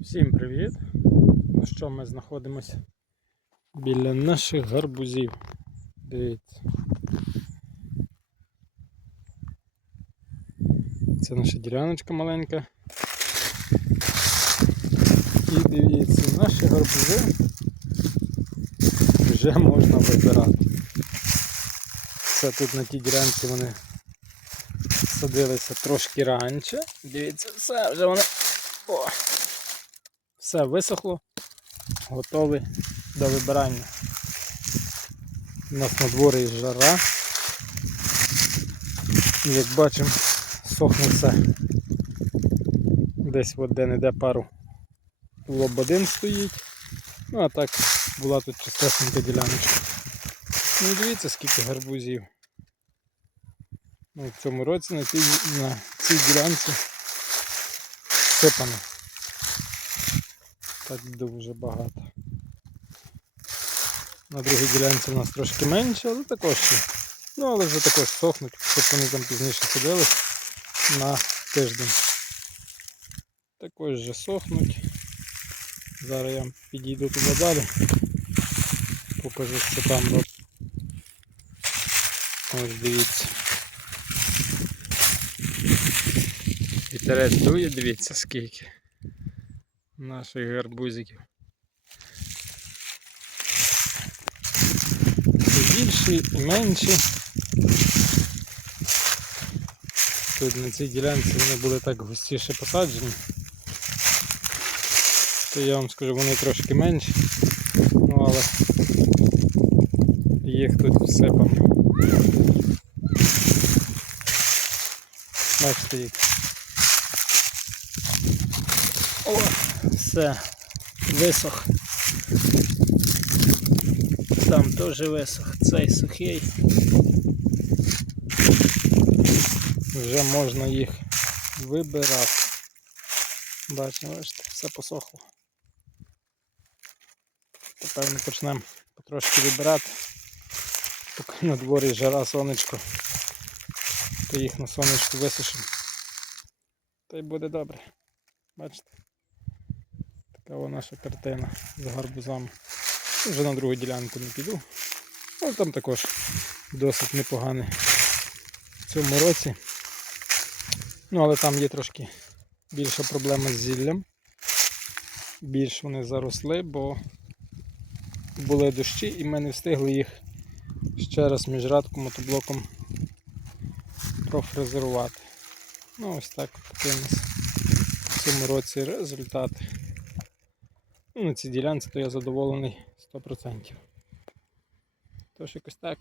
Всім привіт! Ну що, ми знаходимося біля наших гарбузів. Дивіться. Це наша діляночка маленька. І дивіться, наші гарбузи вже можна вибирати. Це тут на тій ділянці вони садилися трошки раніше. Дивіться, все, вже вони. О! Все висохло, готові до вибирання. У нас на дворі жара. І як бачимо, сохне все. Десь от де-не-де пару лободин стоїть. Ну а так була тут чистесенька діляночка. Ну дивіться скільки гарбузів. Ну, в цьому році на цій, на цій ділянці сипано. Так дуже багато. На другій ділянці у нас трошки менше, але також. Ну, але вже також сохнуть, щоб вони там пізніше сиділи на тиждень. Також вже сохнуть. Зараз я підійду туди далі. Покажу, що там. От. Ось дивіться. Вітерець дує, дивіться скільки наших гарбузиків. І більші, і менші. Тут на цій ділянці вони були так густіше посаджені. То я вам скажу, вони трошки менші. Ну але їх тут всипано. Бачите їх. Все, висох. Там теж висох, цей сухий. Вже можна їх вибирати. Бачите, бачите, все посохло. Тепер ми почнемо потрошки вибирати. Поки на дворі жара сонечко, то їх на сонечку висушимо. Та й буде добре. Бачите? Вона наша картина з гарбузами. Вже на другу ділянку не піду. Але там також досить непоганий в цьому році. Ну, але там є трошки більша проблема з зіллям. Більш вони заросли, бо були дощі і ми не встигли їх ще раз між радком мотоблоком профрезерувати. Ну ось так такий в цьому році результат. Ну, на цій ділянці то я задоволений 100%. Тож якось так.